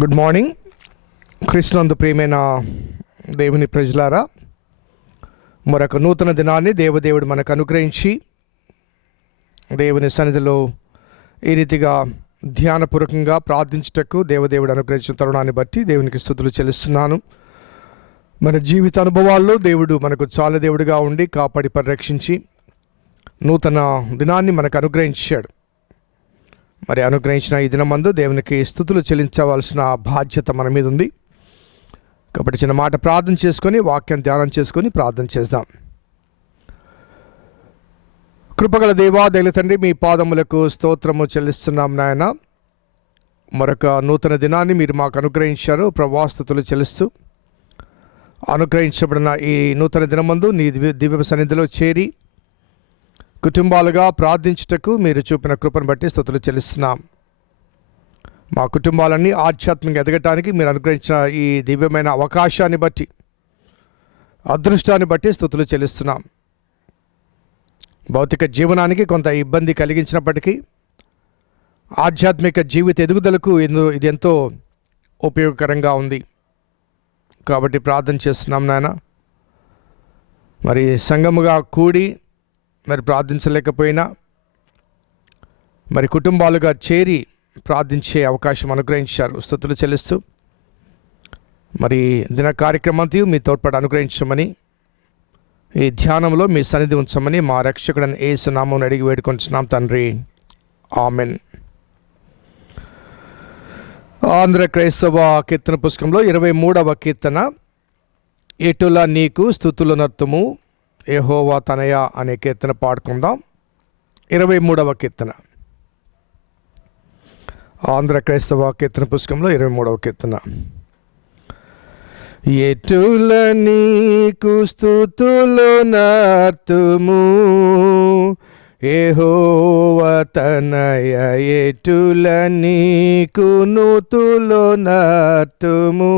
Good morning. క్రీస్తునందు ప్రియమైన దేవుని ప్రజలారా, మరొక నూతన దినాన్ని దేవదేవుడు మనకు అనుగ్రహించి దేవుని సన్నిధిలో ఈ రీతిగా ధ్యానపూర్వకంగా ప్రార్థించుటకు దేవదేవుడు అనుగ్రహించిన తరుణాన్ని బట్టి దేవునికి స్తుతులు చెల్లిస్తున్నాను. మన జీవిత అనుభవాల్లో దేవుడు మనకు చాలా దేవుడిగా ఉండి కాపాడి పరిరక్షించి నూతన దినాన్ని మనకు అనుగ్రహించాడు. మరి అనుగ్రహించిన ఈ దినమందు దేవునికి స్తుతులు చెల్లించవలసిన బాధ్యత మన మీద ఉంది. కాబట్టి చిన్న మాట ప్రార్థన చేసుకొని వాక్యం ధ్యానం చేసుకొని ప్రార్థన చేద్దాం. కృపగల దేవా, దయల తండ్రి, మీ పాదములకు స్తోత్రము చెల్లిస్తున్నాం నాయన. మరొక నూతన దినాన్ని మీరు మాకు అనుగ్రహించారు. ప్రభాస్తుతులు చెల్లిస్తూ అనుగ్రహించబడిన ఈ నూతన దినమందు నీ దివ్య సన్నిధిలో చేరి కుటుంబాలుగా ప్రార్థించుటకు మీరు చూపిన కృపను బట్టి స్తుతులు చెల్లిస్తున్నాం. మా కుటుంబాలన్నీ ఆధ్యాత్మికంగా ఎదగటానికి మీరు అనుగ్రహించిన ఈ దివ్యమైన అవకాశాన్ని బట్టి, అదృష్టాన్ని బట్టి స్తుతులు చెల్లిస్తున్నాం. భౌతిక జీవనానికి కొంత ఇబ్బంది కలిగించినప్పటికీ ఆధ్యాత్మిక జీవిత ఎదుగుదలకు ఇది ఎంతో ఉపయోగకరంగా ఉంది. కాబట్టి ప్రార్థన చేస్తున్నాం నాయన. మరి సంఘముగా కూడి మరి ప్రార్థించలేకపోయినా మరి కుటుంబాలుగా చేరి ప్రార్థించే అవకాశం అనుగ్రహించారు. స్తుతులు చెల్లిస్తూ మరి దిన కార్యక్రమాన్ని మీ తోడ్పాటు అనుగ్రహించమని, ఈ ధ్యానంలో మీ సన్నిధి ఉంచమని మా రక్షకుడైన యేసు నామమున అడిగి వేడుకొంటున్నాం తండ్రి, ఆమెన్. ఆంధ్ర క్రైస్తవ కీర్తన పుస్తకంలో 23వ కీర్తన, ఎటుల నీకు స్తుతులు నర్తుము యెహోవా తనయ అనే కీర్తన పాడుకుందాం. 23వ కీర్తన, ఆంధ్ర క్రైస్తవ కీర్తన పుస్తకంలో 23వ కీర్తన. ఎటుల నీకు స్తుతులు నర్తుము యెహోవా తనయ, ఎటుల నీకు నూతులు నర్తుము.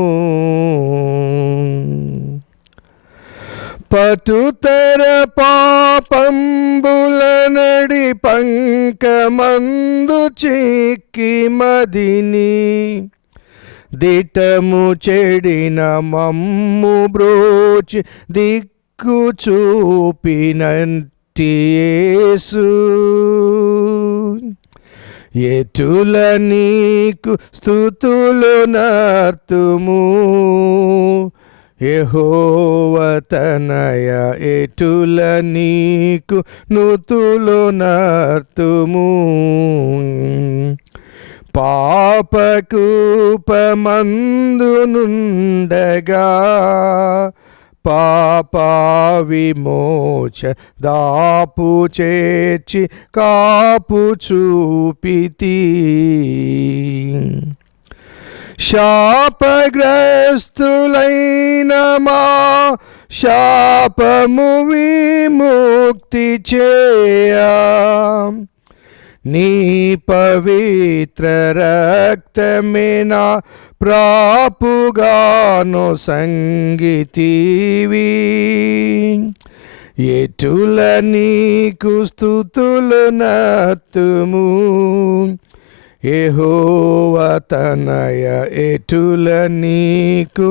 పటుతర పాపంబుల నడి పంకమందు చిక్కి మదిని దిటము చెడిన మమ్ము బ్రోచి దిక్కు చూపినంటి యేసు, ఎటుల నీకు స్తుతులు నర్తుము యెహోవా తనయ, ఎటుల నీకు నూతులు నర్తుము. పాపకూపమందు నుండగా పాప విమోచ దాపు చేర్చి కాపు చూపితి. శాపగ్రస్తులైన మా శాపము విముక్తి చేయా, నీ పవిత్ర రక్తమేనా ప్రాపుగాను సంగీతివి. ఎటుల నీకు స్తుతులు నర్తుము యెహోవా తనయ, ఎటుల నీకు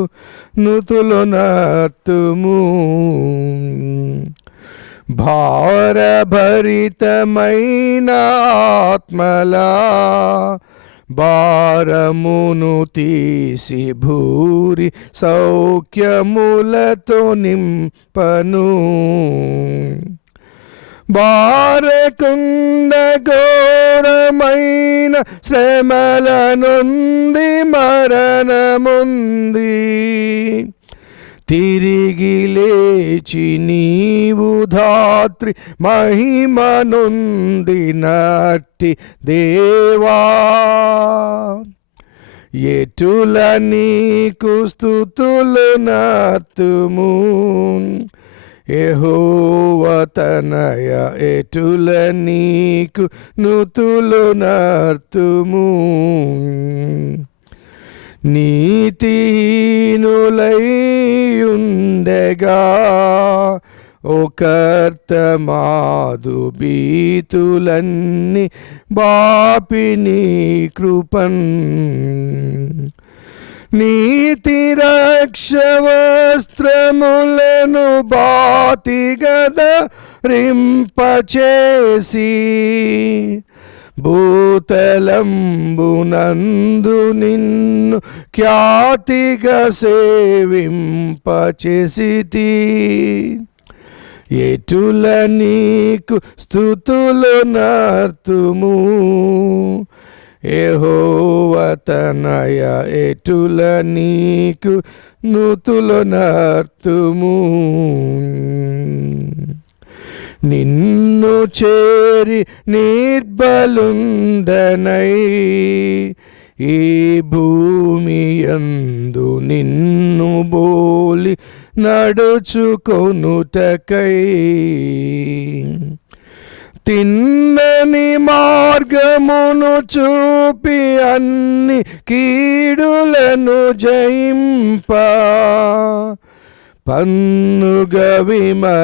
నూతులు నర్తుము. భారభరితమైన ఆత్మలా భారమును తీసి భూరి సౌఖ్యములతో నింపను. భారకుండ ఘోరమైన శ్రమల నుండి మరణముంది తిరిగి లేచి నీవు ధాత్రి మహిమ నొందినట్టి దేవా, ఎటుల నీకు స్తుతులు నర్తుము యెహోవా తనయ, ఎటుల నీకు నూతులు నర్తుము. నీతిహీనులైయుండగా ఓ కర్త మాదు బీతులన్నీ బాపి నీ కృపన్ నీతి రక్ష వస్త్రములను బాతిగద రింపచేసి భూతలంబునందు నిన్ను ఖ్యాతిగా సేవింపచేసితి. ఎటుల నీకు స్తుతులు నర్తుము యెహోవా తనయ, ఎటుల నీకు నుతులు నర్తుము. నిన్ను చేరి నిర్బలుండనై ఈ భూమి యందు నిన్ను బోలి నడుచుకొనుటకై తిన్నని మార్గమును చూపి అన్ని కీడులను జయింప పన్నుగ విమలాత్మశక్తి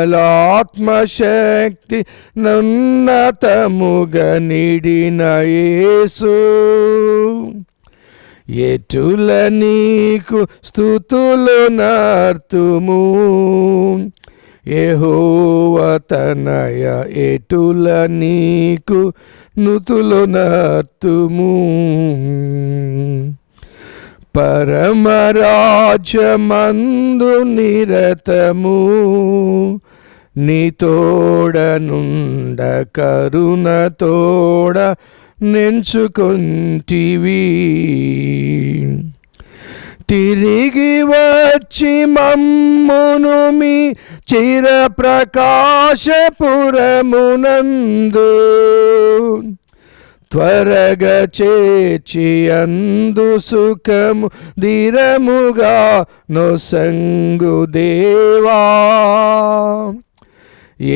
నన్నతముగ నిడిన యేసు. ఎటుల నీకు స్తుతులు నర్తుము యెహోవా తనయ, ఎటుల నీకు నుతులు నర్తుము. పరమరాజ్యమందు నిరతము నీ తోడనుండ కరుణ తోడ నెంచుకొంటివి. తిరిగి వచ్చి మమ్మును మీ చిర ప్రకాశపురమునందు త్వరగా చేర్చి అందు సుఖము ధీరముగా నొసంగు దేవా.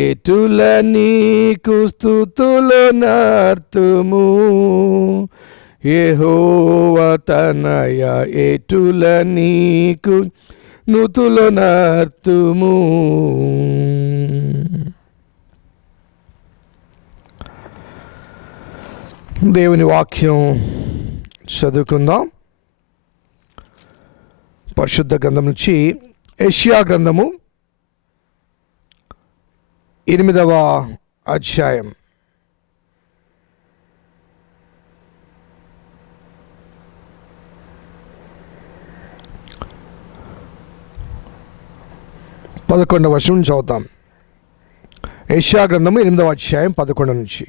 ఎటుల నీకు స్తుతులు నర్తుము యెహోవా తనయ, ఎటుల నీకు నుతులు నర్తుము. దేవుని వాక్యం చదువుకుందాం. పరిశుద్ధ గ్రంథం నుంచి యెషయా గ్రంథము 8వ అధ్యాయం. పదకొండవ వచనం చదువుతాం. యెషయా గ్రంథము 8వ అధ్యాయం 11 నుంచి.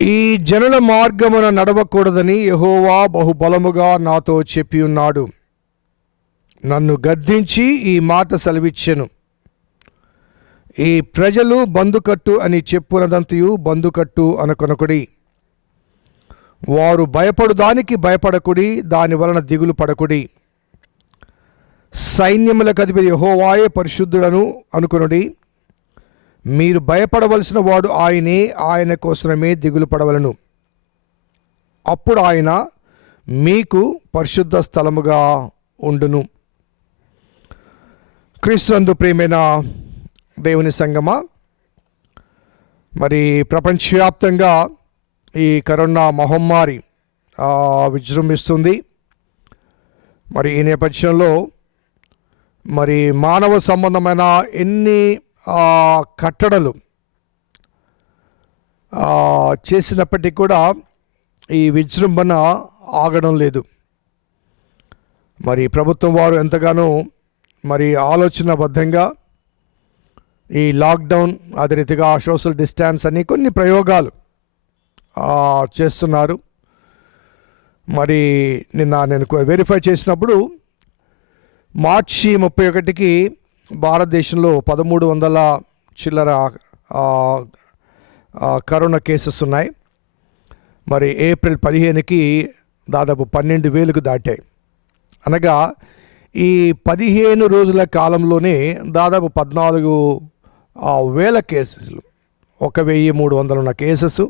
ఈ జనుల మార్గమున నడవకూడదని యెహోవా బహుబలముగా నాతో చెప్పి ఉన్నాడు. నన్ను గద్దించి ఈ మాట సెలవిచ్చెను. ఈ ప్రజలు బందుకట్టు అని చెప్పునదంతయు బందుకట్టు అనకొనకుడి. వారు భయపడు దానికి భయపడకుడి, దాని వలన దిగులు పడకుడి. సైన్యములకు అధిపతి యెహోవాయే పరిశుద్ధుడను అనుకొనుడి. మీరు భయపడవలసిన వాడు ఆయనే, ఆయన కోసమే దిగులు పడవలను. అప్పుడు ఆయన మీకు పరిశుద్ధ స్థలముగా ఉండును. క్రీస్తునందు ప్రియమైన దేవుని సంగమా, మరి ప్రపంచవ్యాప్తంగా ఈ కరోనా మహమ్మారి విజృంభిస్తుంది. మరి ఈ నేపథ్యంలో మరి మానవ సంబంధమైన ఎన్ని కట్టడలు చేసినప్పటికీ కూడా ఈ విజృంభణ ఆగడం లేదు. మరి ప్రభుత్వం వారు ఎంతగానో మరి ఆలోచనాబద్ధంగా ఈ లాక్డౌన్, అదే రీతిగా సోషల్ డిస్టెన్స్ అని కొన్ని ప్రయోగాలు చేస్తున్నారు. మరి నిన్న నేను వెరిఫై చేసినప్పుడు మార్చి 31కి భారతదేశంలో 1300 చిల్లర కరోనా కేసెస్ ఉన్నాయి. మరి ఏప్రిల్ 15కి దాదాపు 12,000కు దాటాయి. అనగా ఈ 15 రోజుల కాలంలోనే దాదాపు 14,000 కేసెస్లు, 1,300 ఉన్న కేసెస్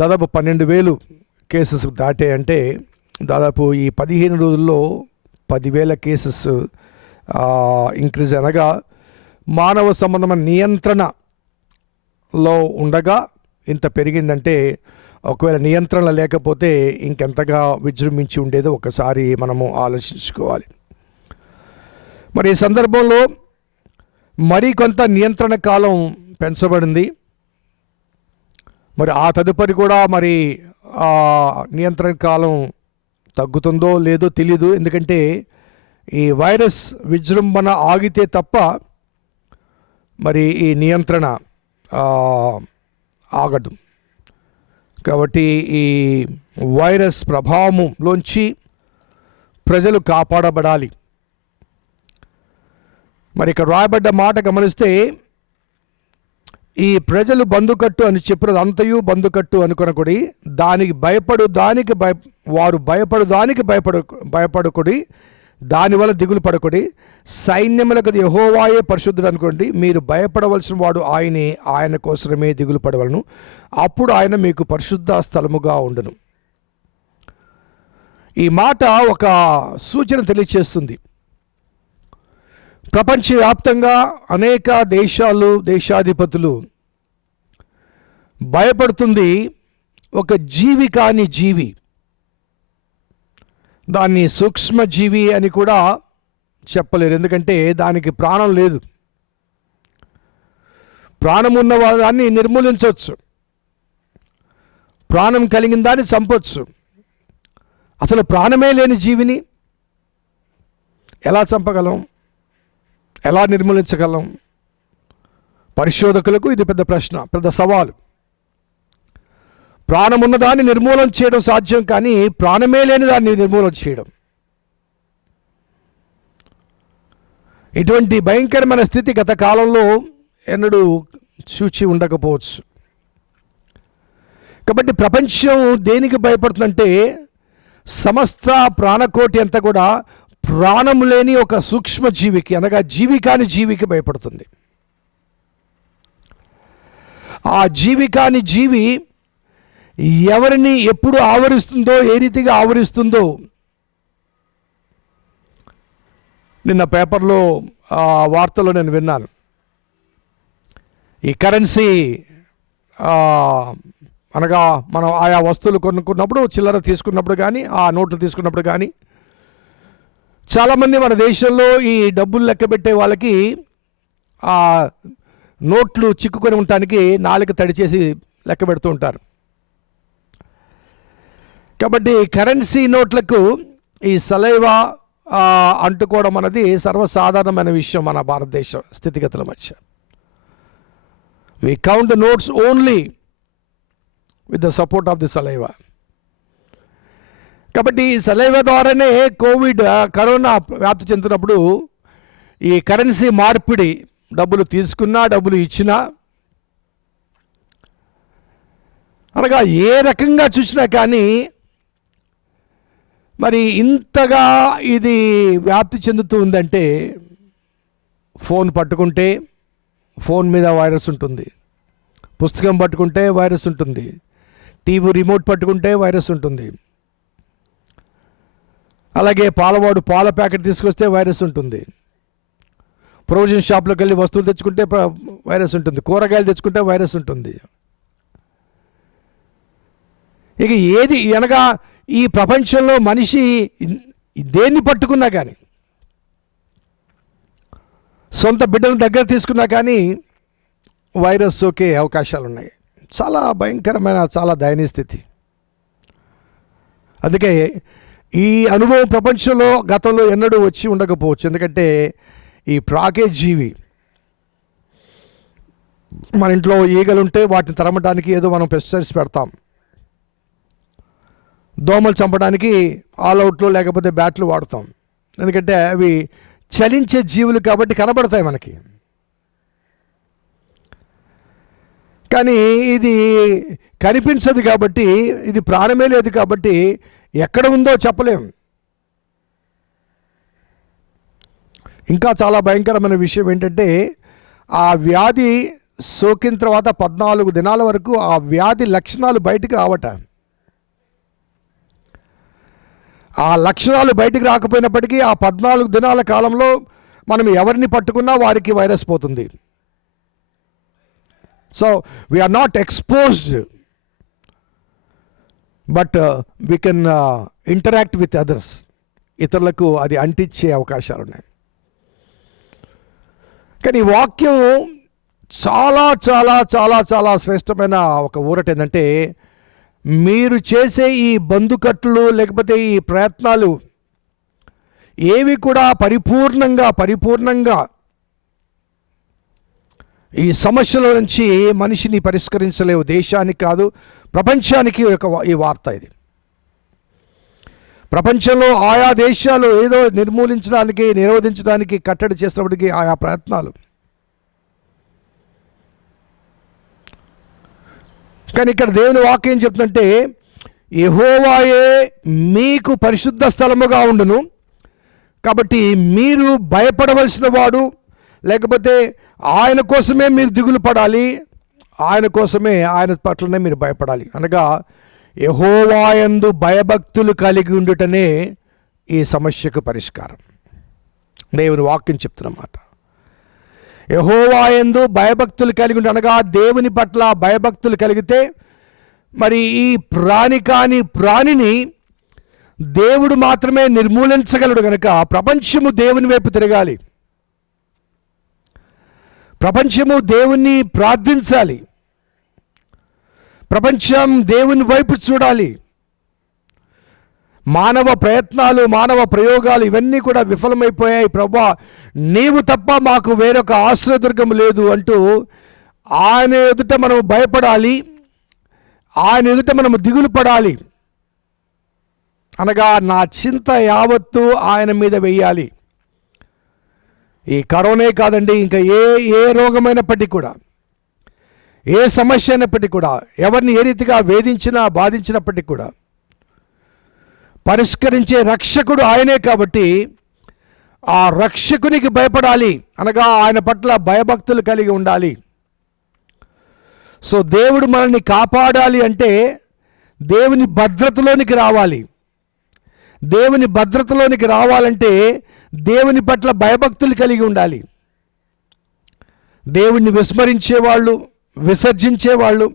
దాదాపు 12,000 కేసెస్ దాటాయి. అంటే దాదాపు ఈ 15 రోజుల్లో 10,000 కేసెస్ ఇంక్రీజ్. అనగా మానవ సంబంధమైన నియంత్రణలో ఉండగా ఇంత పెరిగిందంటే ఒకవేళ నియంత్రణ లేకపోతే ఇంకెంతగా విజృంభించి ఉండేదో ఒకసారి మనము ఆలోచించుకోవాలి. మరి ఈ సందర్భంలో మరికొంత నియంత్రణ కాలం పెంచబడింది. మరి ఆ తదుపరి కూడా మరి ఆ నియంత్రణ కాలం తగ్గుతుందో లేదో తెలీదు. ఎందుకంటే ఈ వైరస్ విజృంభణ ఆగితే తప్ప మరి ఈ నియంత్రణ ఆగదు. కాబట్టి ఈ వైరస్ ప్రభావంలోంచి ప్రజలు కాపాడబడాలి. మరి ఇక్కడ రాయబడ్డ మాట గమనిస్తే, ఈ ప్రజలు బందుకట్టు అని చెప్పినది అంతయు బందుకట్టు అనుకొనకుడి, దానికి వారు భయపడు దానికి భయపడకుడి, దానివల్ల దిగులు పడకుడి. సైన్యములకు యెహోవాయే పరిశుద్ధుడు అనుకోండి, మీరు భయపడవలసిన వాడు ఆయనే, ఆయన కోసమే దిగులు పడవలను, అప్పుడు ఆయన మీకు పరిశుద్ధ స్థలముగా ఉండును. ఈ మాట ఒక సూచన తెలియచేస్తుంది. ప్రపంచవ్యాప్తంగా అనేక దేశాధిపతులు భయపడుతుంది ఒక జీవి కాని జీవి. దాన్ని సూక్ష్మజీవి అని కూడా చెప్పలేరు, ఎందుకంటే దానికి ప్రాణం లేదు. ప్రాణం ఉన్న దాన్ని నిర్మూలించవచ్చు, ప్రాణం కలిగిన దాన్ని చంపొచ్చు. అసలు ప్రాణమే లేని జీవిని ఎలా చంపగలం, ఎలా నిర్మూలించగలం? పరిశోధకులకు ఇది పెద్ద ప్రశ్న, పెద్ద సవాలు. ప్రాణం ఉన్నదాన్ని నిర్మూలన చేయడం సాధ్యం, కానీ ప్రాణమే లేని దాన్ని నిర్మూలన చేయడం, ఇటువంటి భయంకరమైన స్థితి గత కాలంలో ఎన్నడూ చూచి ఉండకపోవచ్చు. కాబట్టి ప్రపంచం దేనికి భయపడుతుందంటే, సమస్త ప్రాణకోటి అంతా కూడా ప్రాణము లేని ఒక సూక్ష్మజీవికి, అనగా జీవి కాని జీవికి భయపడుతుంది. ఆ జీవి కాని జీవి ఎవరిని ఎప్పుడు ఆవరిస్తుందో, ఏ రీతిగా ఆవరిస్తుందో నిన్న పేపర్లో వార్తలో నేను విన్నాను. ఈ కరెన్సీ అనగా మనం ఆయా వస్తువులు కొనుక్కున్నప్పుడు, చిల్లర తీసుకున్నప్పుడు కానీ, ఆ నోట్లు తీసుకున్నప్పుడు కానీ, చాలామంది మన దేశంలో ఈ డబ్బులు లెక్క పెట్టే వాళ్ళకి ఆ నోట్లు చిక్కుకొని ఉండటానికి నాలుక తడిచేసి లెక్క పెడుతూ ఉంటారు. కాబట్టి కరెన్సీ నోట్లకు ఈ సలైవా అంటుకోవడం అనేది సర్వసాధారణమైన విషయం మన భారతదేశ స్థితిగతుల మధ్య. We count the notes only with the support of the saliva. కాబట్టి ఈ సలైవా ద్వారానే కరోనా వ్యాప్తి చెందినప్పుడు ఈ కరెన్సీ మార్పిడి, డబ్బులు తీసుకున్నా డబ్బులు ఇచ్చినా, అనగా ఏ రకంగా చూసినా కానీ మరి ఇంతగా ఇది వ్యాప్తి చెందుతూ ఉందంటే, ఫోన్ పట్టుకుంటే ఫోన్ మీద వైరస్ ఉంటుంది, పుస్తకం పట్టుకుంటే వైరస్ ఉంటుంది, టీవీ రిమోట్ పట్టుకుంటే వైరస్ ఉంటుంది, అలాగే పాలవాడు పాల ప్యాకెట్ తీసుకొస్తే వైరస్ ఉంటుంది, ప్రొవిజన్ షాప్లోకి వెళ్ళి వస్తువులు తెచ్చుకుంటే వైరస్ ఉంటుంది, కూరగాయలు తెచ్చుకుంటే వైరస్ ఉంటుంది. ఇక ఏది అనగా ఈ ప్రపంచంలో మనిషి దేన్ని పట్టుకున్నా కానీ, సొంత బిడ్డల దగ్గర తీసుకున్నా కానీ వైరస్ సోకే అవకాశాలు ఉన్నాయి. చాలా భయంకరమైన, చాలా దయనీయ స్థితి. అందుకే ఈ అనుభవం ప్రపంచంలో గతంలో ఎన్నడూ వచ్చి ఉండకపోవచ్చు. ఎందుకంటే ఈ ప్రాకే జీవి, మన ఇంట్లో ఈగలుంటే వాటిని తరమడానికి ఏదో మనం పెస్టిసైడ్స్ పెడతాం, దోమలు చంపడానికి ఆల్అవుట్లు లేకపోతే బ్యాట్లు వాడతాం, ఎందుకంటే అవి చలించే జీవులు కాబట్టి కనబడతాయి మనకి. కానీ ఇది కనిపించదు కాబట్టి, ఇది ప్రాణమే లేదు కాబట్టి ఎక్కడ ఉందో చెప్పలేం. ఇంకా చాలా భయంకరమైన విషయం ఏంటంటే, ఆ వ్యాధి సోకిన తర్వాత 14 దినాల వరకు ఆ వ్యాధి లక్షణాలు బయటికి రావట. ఆ లక్షణాలు బయటికి రాకపోయినప్పటికీ ఆ 14 దినాల కాలంలో మనం ఎవరిని పట్టుకున్నా వారికి వైరస్ పోతుంది. So we are not exposed but we can interact with others. ఇతరులకు అది అంటించే అవకాశాలు ఉన్నాయి. కానీ ఈ వాక్యం చాలా చాలా చాలా చాలా శ్రేష్టమైన ఒక ఊరట ఏంటంటే, మీరు చేసే ఈ బందుకట్లు లేకపోతే ఈ ప్రయత్నాలు ఏవి కూడా పరిపూర్ణంగా ఈ సమస్యల నుంచి మనిషిని పరిష్కరించలేవు. దేశానికి కాదు, ప్రపంచానికి ఈ వార్త ఇది. ప్రపంచంలో ఆయా దేశాలు ఏదో నిర్మూలించడానికి, నిరోధించడానికి కట్టడి చేసినప్పటికీ ఆయా ప్రయత్నాలు. కానీ ఇక్కడ దేవుని వాక్యం ఏం చెప్తుందంటే, యెహోవాయే మీకు పరిశుద్ధ స్థలముగా ఉండును, కాబట్టి మీరు భయపడవలసిన వాడు, లేకపోతే ఆయన కోసమే మీరు దిగులు పడాలి, ఆయన పట్లనే మీరు భయపడాలి. అనగా యెహోవాయందు భయభక్తులు కలిగి ఉండుటనే ఈ సమస్యకు పరిష్కారం. దేవుని వాక్యం చెప్తున్నమాట. యెహోవాయందు భయభక్తులు కలిగి ఉండి, అనగా దేవుని పట్ల భయభక్తులు కలిగితే మరి ఈ ప్రాణిని దేవుడు మాత్రమే నిర్మూలించగలడు. కనుక ప్రపంచము దేవుని వైపు తిరగాలి, ప్రపంచము దేవుణ్ణి ప్రార్థించాలి, ప్రపంచం దేవుని వైపు చూడాలి. మానవ ప్రయత్నాలు, మానవ ప్రయోగాలు ఇవన్నీ కూడా విఫలమైపోయాయి. ప్రభువా, నీవు తప్ప మాకు వేరొక ఆశ్రయదుర్గం లేదు అంటూ ఆయన ఎదుట మనం భయపడాలి, ఆయన ఎదుట మనము దిగులు పడాలి. అనగా నా చింత యావత్తు ఆయన మీద వెయ్యాలి. ఈ కరోనే కాదండి, ఇంకా ఏ రోగమైనప్పటికీ కూడా, ఏ సమస్య అయినప్పటికీ కూడా, ఎవరిని ఏ రీతిగా వేధించినా బాధించినప్పటికీ కూడా పరిష్కరించే రక్షకుడు ఆయనే. కాబట్టి ఆ రక్షకునికి భయపడాలి, అనగా ఆయన పట్ల భయభక్తులు కలిగి ఉండాలి. సో దేవుడు మనల్ని కాపాడాలి అంటే దేవుని భద్రతలోనికి రావాలి. దేవుని భద్రతలోనికి రావాలంటే దేవుని పట్ల భయభక్తులు కలిగి ఉండాలి. దేవుణ్ణి విస్మరించేవాళ్ళు, విసర్జించేవాళ్ళు,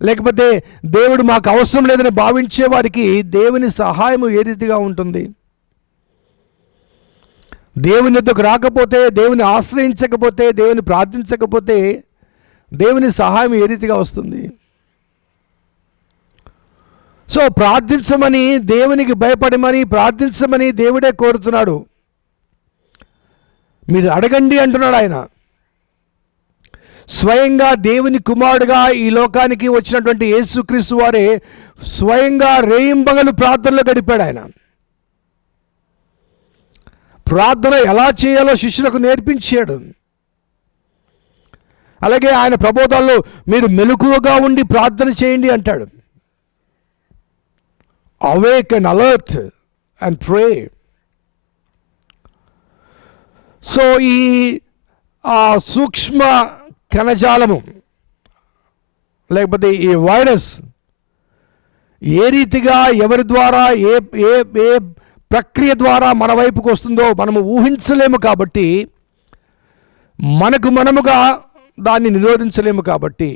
లేకపోతే దేవుడు మాకు అవసరం లేదని భావించే వారికి దేవుని సహాయం ఏ రీతిగా ఉంటుంది? దేవుని వద్దకు రాకపోతే, దేవుని ఆశ్రయించకపోతే, దేవుని ప్రార్థించకపోతే దేవుని సహాయం ఏ రీతిగా వస్తుంది? సో ప్రార్థించమని, దేవునికి భయపడమని ప్రార్థించమని దేవుడే కోరుతున్నాడు. మీరు అడగండి అంటున్నాడు ఆయన. స్వయంగా దేవుని కుమారుడుగా ఈ లోకానికి వచ్చినటువంటి యేసుక్రీస్తు వారే స్వయంగా రేయింబగలు ప్రార్థనలో గడిపాడు. ఆయన ప్రార్థన ఎలా చేయాలో శిష్యులకు నేర్పించాడు. అలాగే ఆయన ప్రబోధాల్లో మీరు మెలకువగా ఉండి ప్రార్థన చేయండి అంటాడు. Awake and alert and pray. So ఈ సూక్ష్మ కణజాలము లేకపోతే ఈ వైరస్ ఏ రీతిగా, ఎవరి ద్వారా, ఏ ప్రక్రియ ద్వారా మన వైపుకు వస్తుందో మనము ఊహించలేము. కాబట్టి మనముగా దాన్ని నిరోధించలేము. కాబట్టి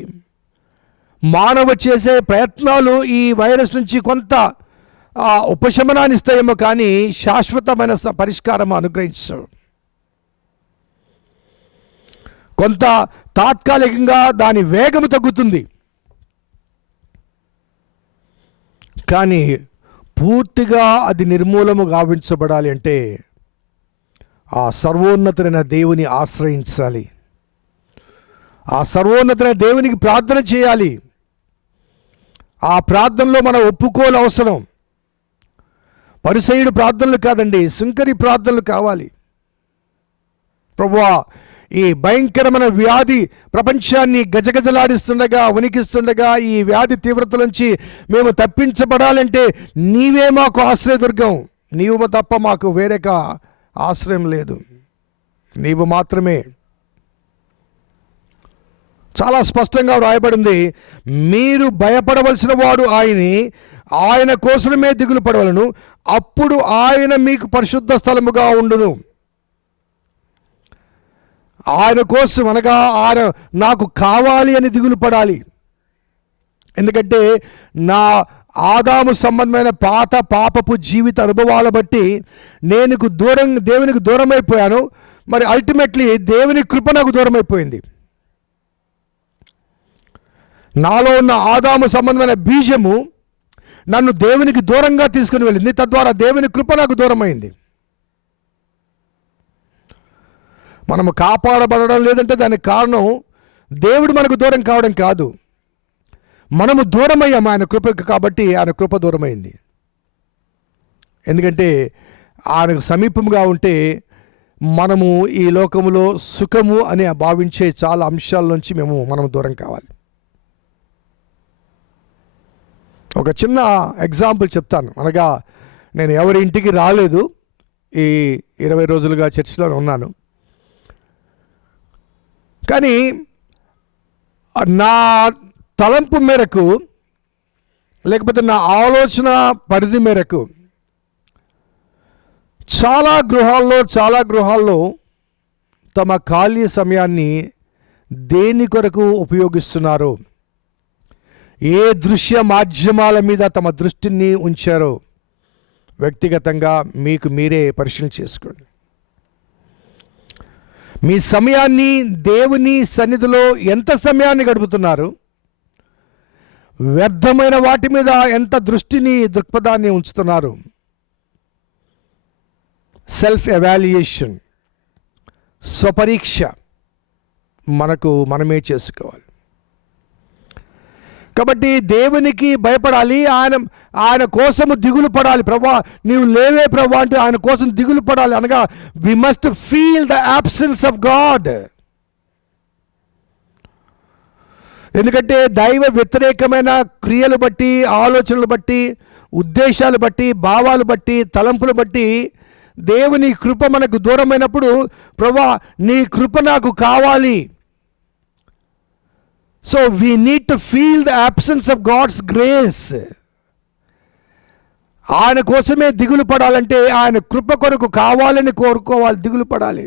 మానవ చేసే ప్రయత్నాలు ఈ వైరస్ నుంచి కొంత ఉపశమనాన్ని ఇస్తాయేమో, కానీ శాశ్వతమైన పరిష్కారం అనుగ్రహించవు. కొంత తాత్కాలికంగా దాని వేగము తగ్గుతుంది, కానీ పూర్తిగా అది నిర్మూలము గావించబడాలి అంటే ఆ సర్వోన్నతుడైన దేవుని ఆశ్రయించాలి, ఆ సర్వోన్నతుడైన దేవునికి ప్రార్థన చేయాలి. ఆ ప్రార్థనలో మనం ఒప్పుకోలు అవసరం. పరిసయ్యుడు ప్రార్థనలు కాదండి, సుంకరి ప్రార్థనలు కావాలి. ప్రభువా, ఈ భయంకరమైన వ్యాధి ప్రపంచాన్ని గజగజలాడిస్తుండగా, వణికిస్తుండగా, ఈ వ్యాధి తీవ్రత నుంచి మేము తప్పించబడాలంటే నీవే మాకు ఆశ్రయదుర్గం, నీవు తప్ప మాకు వేరొక ఆశ్రయం లేదు, నీవు మాత్రమే. చాలా స్పష్టంగా వ్రాయబడింది, మీరు భయపడవలసిన వాడు ఆయన కోసమే దిగులు పడవలను, అప్పుడు ఆయన మీకు పరిశుద్ధ స్థలముగా ఉండును. ఆయన కోసం, అనగా ఆయన నాకు కావాలి అని దిగులు పడాలి. ఎందుకంటే నా ఆదాము సంబంధమైన పాత పాపపు జీవిత అనుభవాల బట్టి దేవునికి దూరం అయిపోయాను. మరి అల్టిమేట్లీ దేవుని కృప నాకు దూరం అయిపోయింది. నాలో ఉన్న ఆదాము సంబంధమైన బీజము నన్ను దేవునికి దూరంగా తీసుకుని వెళ్ళింది. తద్వారా దేవుని కృప నాకు దూరమైంది. మనము కాపాడబడడం లేదంటే దానికి కారణం దేవుడు మనకు దూరం కావడం కాదు, మనము దూరమయ్యాము ఆయన కృపకు. కాబట్టి ఆయన కృప దూరమైంది. ఎందుకంటే ఆయనకు సమీపంగా ఉంటే మనము ఈ లోకములో సుఖము అని భావించే చాలా అంశాల నుంచి మనం దూరం కావాలి. ఒక చిన్న ఎగ్జాంపుల్ చెప్తాను. అనగా నేను ఎవరి ఇంటికి రాలేదు, ఈ 20 రోజులుగా చర్చిలో ఉన్నాను. కానీ నా తలంపు మేరకు, లేకపోతే నా ఆలోచన పరిధి మేరకు చాలా గృహాల్లో తమ ఖాళీ సమయాన్ని దేని కొరకు ఉపయోగిస్తున్నారు, ఏ దృశ్య మాధ్యమాల మీద తమ దృష్టిని ఉంచారో వ్యక్తిగతంగా మీకు మీరే పరిశీలన చేసుకోండి. మీ సమయాన్ని దేవుని సన్నిధిలో ఎంత సమయాన్ని గడుపుతున్నారు, వ్యర్థమైన వాటి మీద ఎంత దృక్పథాన్ని ఉంచుతున్నారు. సెల్ఫ్ ఎవాల్యుయేషన్, స్వపరీక్ష మనమే చేసుకోవాలి. కాబట్టి దేవునికి భయపడాలి, ఆయన కోసము దిగులు పడాలి. ప్రభా నీవు లేవే ప్రభా అంటే ఆయన కోసం దిగులు పడాలి. అనగా we must feel the absence of God. ఎందుకంటే దైవ వ్యతిరేకమైన క్రియలు బట్టి, ఆలోచనలు బట్టి, ఉద్దేశాలు బట్టి, భావాలు బట్టి, తలంపులు బట్టి దేవుని కృప మనకు దూరమైనప్పుడు ప్రభా నీ కృప నాకు కావాలి. So we need to feel the absence of God's grace. ఆయన కోసమే దిగులు పడాలంటే ఆయన కృప కొరకు కావాలని కోరుకోవాలి, దిగులు పడాలి.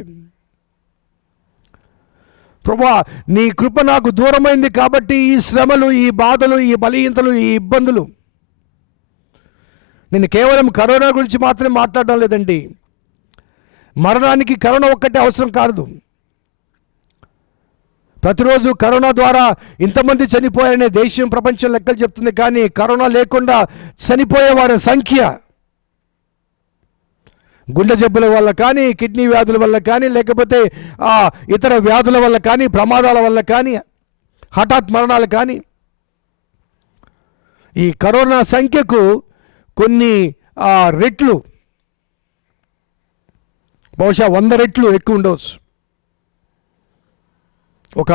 ప్రభువా నీ కృప నాకు దూరమైంది కాబట్టి ఈ శ్రమలు, ఈ బాధలు, ఈ బలహీనతలు, ఈ ఇబ్బందులు. నేను కేవలం కరోనా గురించి మాత్రమే మాట్లాడడం లేదండి. మరణానికి కరోనా ఒక్కటే అవసరం కాదు. ప్రతిరోజు కరోనా ద్వారా ఇంతమంది చనిపోయారనే దేశం, ప్రపంచం లెక్కలు చెప్తుంది. కానీ కరోనా లేకుండా చనిపోయేవారి సంఖ్య గుండె జబ్బుల వల్ల కానీ, కిడ్నీ వ్యాధుల వల్ల కానీ, లేకపోతే ఇతర వ్యాధుల వల్ల కానీ, ప్రమాదాల వల్ల కానీ, హఠాత్ మరణాలు కానీ, ఈ కరోనా సంఖ్యకు కొన్ని రెట్లు, బహుశా 100 రెట్లు ఎక్కువ ఉండవచ్చు. ఒక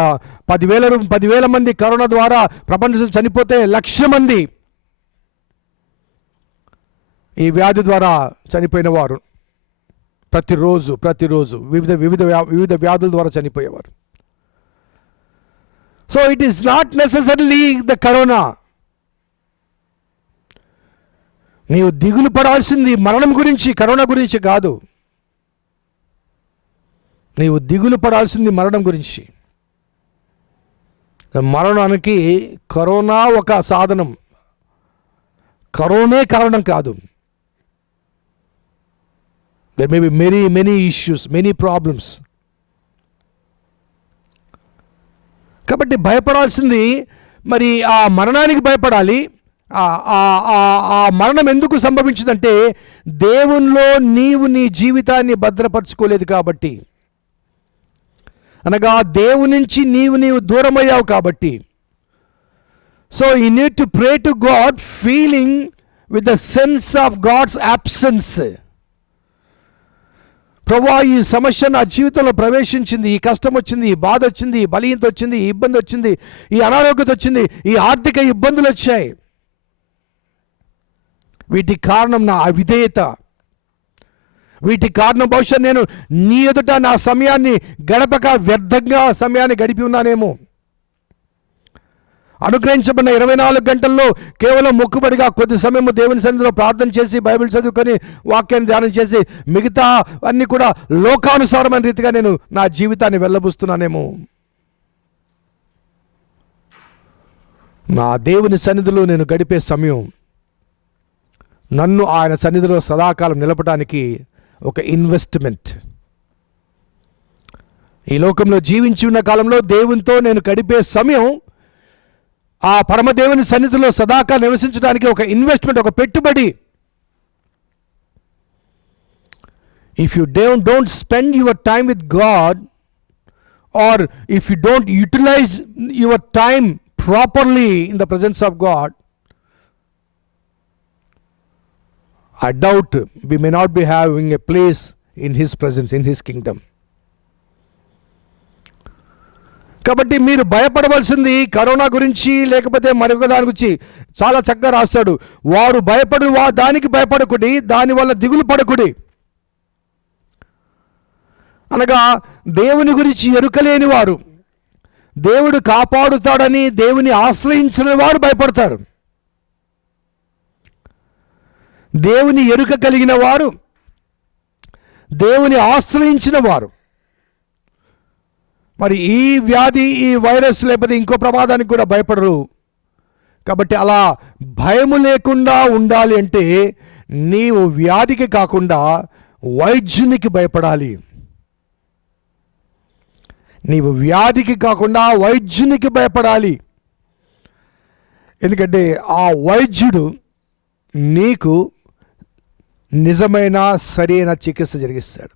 10,000 మంది కరోనా ద్వారా ప్రపంచంలో చనిపోతే 1,00,000 మంది ఈ వ్యాధి ద్వారా చనిపోయిన వారు ప్రతిరోజు వివిధ వ్యాధుల ద్వారా చనిపోయేవారు. So it is not necessarily the corona. నీవు దిగులు పడాల్సింది మరణం గురించి, కరోనా గురించి కాదు. నీవు దిగులు పడాల్సింది మరణం గురించి. మరణానికి కరోనా ఒక సాధనం, కరోనే కారణం కాదు. There may be many issues, many problems. కాబట్టి భయపడాల్సింది మరి ఆ మరణానికి భయపడాలి. ఆ మరణం ఎందుకు సంభవించిందంటే దేవునిలో నీవు నీ జీవితాన్ని భద్రపరచుకోలేదు కాబట్టి, అనగా దేవుని నుంచి నీవు దూరమయ్యావు కాబట్టి. So you need to pray to God feeling with the sense of God's absence. ప్రభువా ఈ సమస్య నా జీవితంలో ప్రవేశించింది, ఈ కష్టం వచ్చింది, ఈ బాధ వచ్చింది, ఈ బలహీనత వచ్చింది, ఈ ఇబ్బంది వచ్చింది, ఈ అనారోగ్యత వచ్చింది, ఈ ఆర్థిక ఇబ్బందులు వచ్చాయి. వీటికి కారణం నా అవిధేయత. వీటికి కారణం బహుశా నేను నీ ఎదుట నా సమయాన్ని గడపక వ్యర్థంగా సమయాన్ని గడిపి ఉన్నానేమో. అనుగ్రహించబడిన 24 గంటల్లో కేవలం మొక్కుబడిగా కొద్ది సమయము దేవుని సన్నిధిలో ప్రార్థన చేసి, బైబిల్ చదువుకొని, వాక్యాన్ని ధ్యానం చేసి, మిగతా అన్నీ కూడా లోకానుసారమైన రీతిగా నేను నా జీవితాన్ని వెళ్ళబుస్తున్నానేమో. నా దేవుని సన్నిధిలో నేను గడిపే సమయం నన్ను ఆయన సన్నిధిలో సదాకాలం నిలపడానికి ఒక ఇన్వెస్ట్మెంట్. ఈ లోకంలో జీవించి ఉన్న కాలంలో దేవునితో నేను గడిపే సమయం ఆ పరమదేవుని సన్నిధిలో సదాకాలం నివసించడానికి ఒక ఇన్వెస్ట్మెంట్, ఒక పెట్టుబడి. If you don't spend your time with God, or if you don't utilize your time properly in the presence of God, I doubt we may not be having a place in His presence, in His kingdom. కాబట్టి మీరు భయపడవలసింది corona గురించి లేకపోతే మరొక దాని గురించి చాలా చక్కగా రాస్తాడు. వారు భయపడు దానికి భయపడకుడి, దానివల్ల దిగులు పడకుడి. అనగా దేవుని గురించి ఎరుకలేని వారు, దేవుడు కాపాడుతాడని దేవుని ఆశ్రయించిన వారు భయపడతారు. దేవుని ఎరుక కలిగిన వారు, దేవుని ఆశ్రయించిన వారు మరి ఈ వ్యాధి, ఈ వైరస్ లేకపోతే ఇంకో ప్రమాదానికి కూడా భయపడరు. కాబట్టి అలా భయము లేకుండా ఉండాలి అంటే నీవు వ్యాధికి కాకుండా వైద్యునికి భయపడాలి. నీవు వ్యాధికి కాకుండా వైద్యునికి భయపడాలి. ఎందుకంటే ఆ వైద్యుడు నీకు నిజమైన సరైన చికిత్స జరిగిస్తాడు.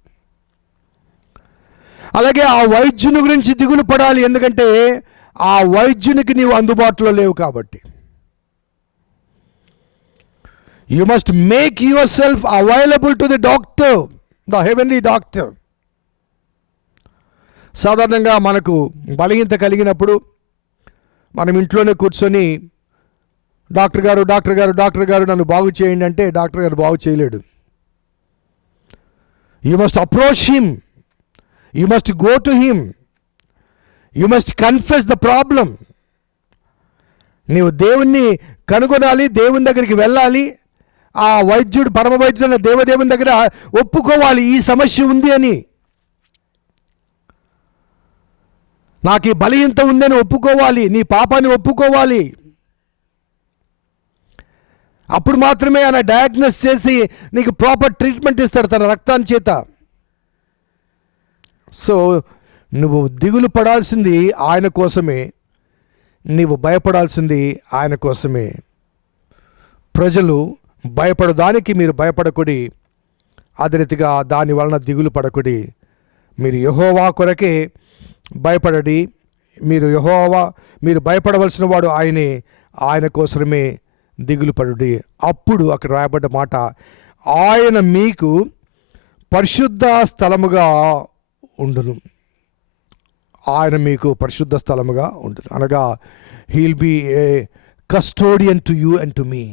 అలాగే ఆ వైద్యుని గురించి దిగులు పడాలి, ఎందుకంటే ఆ వైద్యునికి నీవు అందుబాటులో లేవు కాబట్టి. You must make your self available to the doctor, the heavenly doctor. సాధారణంగా మనకు బలహీనత కలిగినప్పుడు మనం ఇంట్లోనే కూర్చొని డాక్టర్ గారు నన్ను బాగు చేయండి అంటే డాక్టర్ గారు బాగు చేయలేడు. You must approach him, you must go to him, you must confess the problem. నీవు దేవుణ్ణి కనుగొనాలి, దేవుని దగ్గరికి వెళ్ళాలి. ఆ వైద్యుడు, పరమ వైద్యుడు దేవదేవుని దగ్గర ఒప్పుకోవాలి ఈ సమస్య ఉంది అని. నాకు ఈ బలహీనత ఉందని ఒప్పుకోవాలి, నీ పాపాన్ని ఒప్పుకోవాలి. అప్పుడు మాత్రమే ఆయన డయాగ్నోస్ చేసి నీకు ప్రాపర్ ట్రీట్మెంట్ ఇస్తాడు తన రక్తాన్ని చేత. సో నువ్వు దిగులు పడాల్సింది ఆయన కోసమే, నీవు భయపడాల్సింది ఆయన కోసమే. ప్రజలు భయపడడానికి మీరు భయపడకుడి, అదే రీతిగా దాని వలన దిగులు పడకుడి. మీరు యెహోవా కొరకే భయపడడి. మీరు భయపడవలసిన వాడు ఆయనే, ఆయన కోసమే దిగులు పడుడి. అప్పుడు అక్కడ రాయబడ్డ మాట, ఆయన మీకు పరిశుద్ధ స్థలముగా ఉండును. ఆయన మీకు పరిశుద్ధ స్థలముగా ఉండును అనగా he will be A custodian to you and to me.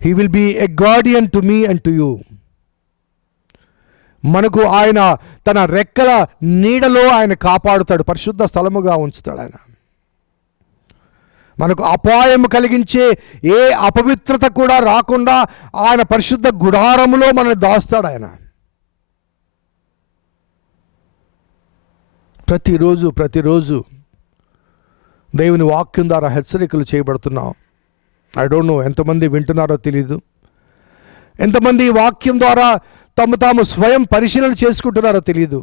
He will be A Guardian to me and to you. మనకు ఆయన తన రెక్కల నీడలో ఆయన కాపాడుతాడు, పరిశుద్ధ స్థలముగా ఉంచుతాడు. ఆయన మనకు అపాయం కలిగించే ఏ అపవిత్రత కూడా రాకుండా ఆయన పరిశుద్ధ గుడారములో మనల్ని దాస్తాడు. ఆయన ప్రతిరోజు దేవుని వాక్యం ద్వారా హెచ్చరికలు చేయబడుతున్నాం. ఐ డోంట్ నో ఎంతమంది వింటున్నారో తెలీదు, ఎంతమంది ఈ వాక్యం ద్వారా తాము స్వయం పరిశీలన చేసుకుంటున్నారో తెలియదు.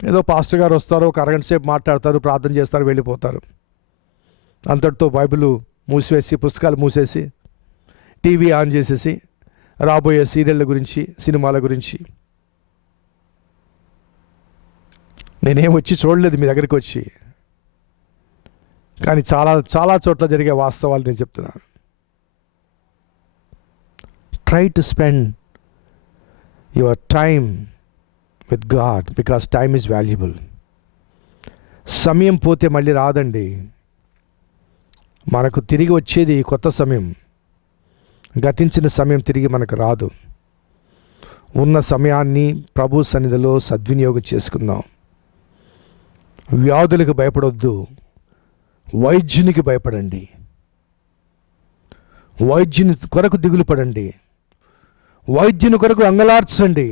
ఏదో పాస్టర్ గారు వస్తారు, ఒక అరగంట సేపు మాట్లాడతారు, ప్రార్థన చేస్తారు, వెళ్ళిపోతారు. అంతటితో బైబిల్ మూసివేసి, పుస్తకాలు మూసేసి, టీవీ ఆన్ చేసేసి రాబోయే సీరియళ్ళ గురించి, సినిమాల గురించి. నేనేం వచ్చి చూడలేదు మీ దగ్గరికి వచ్చి, కానీ చాలా చోట్ల జరిగే వాస్తవాలు నేను చెప్తున్నాను. Try to spend your time with God because time is valuable. సమయం పోతే మళ్ళీ రాదండి. మనకు తిరిగి వచ్చేది కొత్త సమయం. గతించిన సమయం తిరిగి మనకు రాదు. ఉన్న సమయాన్ని ప్రభు సన్నిధిలో సద్వినియోగం చేసుకుందాం. వ్యాధులకు భయపడొద్దు, వైద్యునికి భయపడండి. వైద్యుని కొరకు దిగులు పడండి, వైద్యుని కొరకు అంగలార్చండి,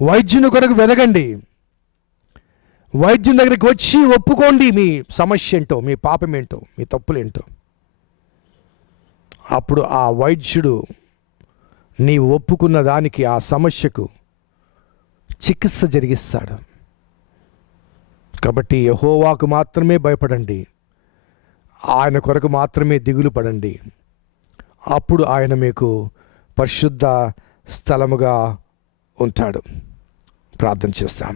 వైద్యుని కొరకు వెదగండి, వైద్యుని దగ్గరికి వచ్చి ఒప్పుకోండి మీ సమస్య ఏంటో, మీ పాపం ఏంటో, మీ తప్పులేంటో. అప్పుడు ఆ వైద్యుడు నీవు ఒప్పుకున్న దానికి, ఆ సమస్యకు చికిత్స జరిగిస్తాడు. కాబట్టి యెహోవాకు మాత్రమే భయపడండి, ఆయన కొరకు మాత్రమే దిగులు పడండి. అప్పుడు ఆయన మీకు పరిశుద్ధ స్థలముగా ఉంటాడు. ప్రార్థన చేస్తాం.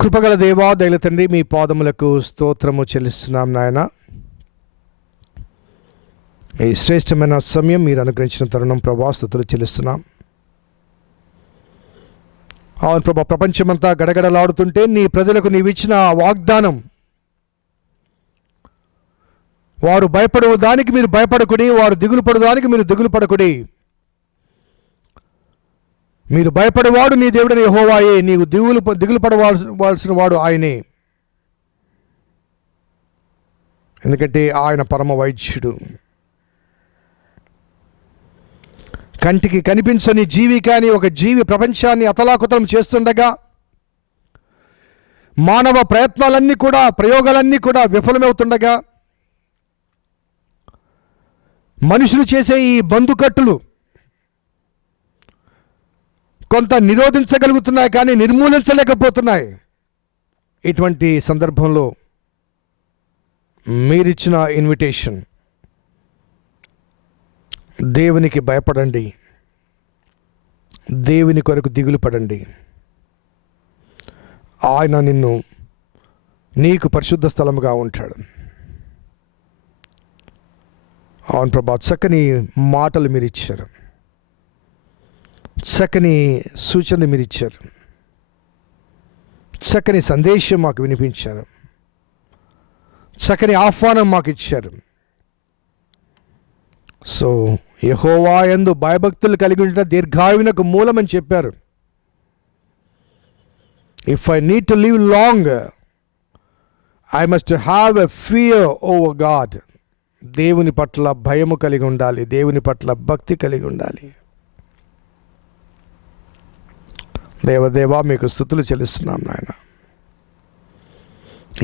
కృపగల దేవా, దయల తండ్రి, మీ పాదములకు స్తోత్రము చెల్లిస్తున్నాం నాయన. ఈ శ్రేష్టమైన సమయం మీరు అనుగ్రహించిన తరుణం ప్రభా, స్తుతులు చెల్లిస్తున్నాం. అవును ప్రభా, ప్రపంచమంతా గడగడలాడుతుంటే నీ ప్రజలకు నీవిచ్చిన వాగ్దానం, వారు భయపడే దానికి మీరు భయపడకుడి, వారు దిగులు పడడానికి మీరు దిగులు పడకుడి. మీరు భయపడేవాడు నీ దేవుడని యెహోవాయే, నీవు దిగులు పడవలసిన వాడు ఆయనే. ఎందుకంటే ఆయన పరమ వైద్యుడు. కంటికి కనిపించని జీవి కానీ ఒక జీవి ప్రపంచాన్ని అతలాకుతలం చేస్తుండగా, మానవ ప్రయోగాలన్నీ కూడా విఫలమవుతుండగా, మనుషులు చేసే ఈ బందుకట్టులు కొంత నిరోధించగలుగుతున్నాయి కానీ నిర్మూలించలేకపోతున్నాయి. ఇటువంటి సందర్భంలో మీరిచ్చిన ఇన్విటేషన్, దేవునికి భయపడండి, దేవుని కొరకు దిగులు పడండి, ఆయన నీకు పరిశుద్ధ స్థలముగా ఉంటాడు. అవును ప్రభా, చక్కని మాటలు మీరు ఇచ్చారు, చక్కని సూచనలు మీరు ఇచ్చారు, చక్కని సందేశం మాకు వినిపించారు, చక్కని ఆహ్వానం మాకు ఇచ్చారు. సో యెహోవా యందు భయభక్తులు కలిగి ఉంటే దీర్ఘాయువునకు మూలమని చెప్పారు. If I need to live long, I must have a fear over God. దేవుని పట్ల భయము కలిగి ఉండాలి, దేవుని పట్ల భక్తి కలిగి ఉండాలి. దేవదేవా, మీకు స్తుతులు చెల్లిస్తున్నాం నాయన.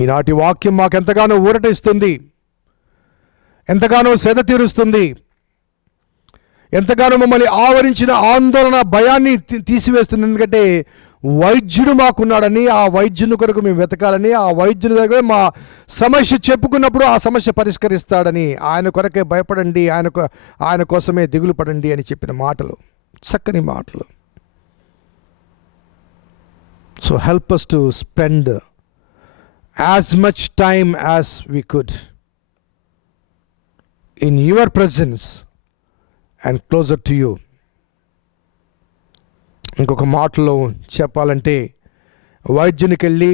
ఈనాటి వాక్యం మాకెంతగానో ఊరట ఇస్తుంది, ఎంతగానో సేద తీరుస్తుంది, ఎంతగానో మమ్మల్ని ఆవరించిన ఆందోళన, భయాన్ని తీసివేస్తుంది. ఎందుకంటే వైద్యుడు మాకున్నాడని, ఆ వైద్యుని కొరకు మేము వెతకాలని, ఆ వైద్యుని దగ్గర మా సమస్య చెప్పుకున్నప్పుడు ఆ సమస్య పరిష్కరిస్తాడని, ఆయన కొరకే భయపడండి, ఆయన కోసమే దిగులు పడండి అని చెప్పిన మాటలు, చక్కని మాటలు. So help us to spend as much time as we could in your presence and closer to you. ఇంకొక మాటలో చెప్పాలంటే, వైద్యునికి వెళ్ళి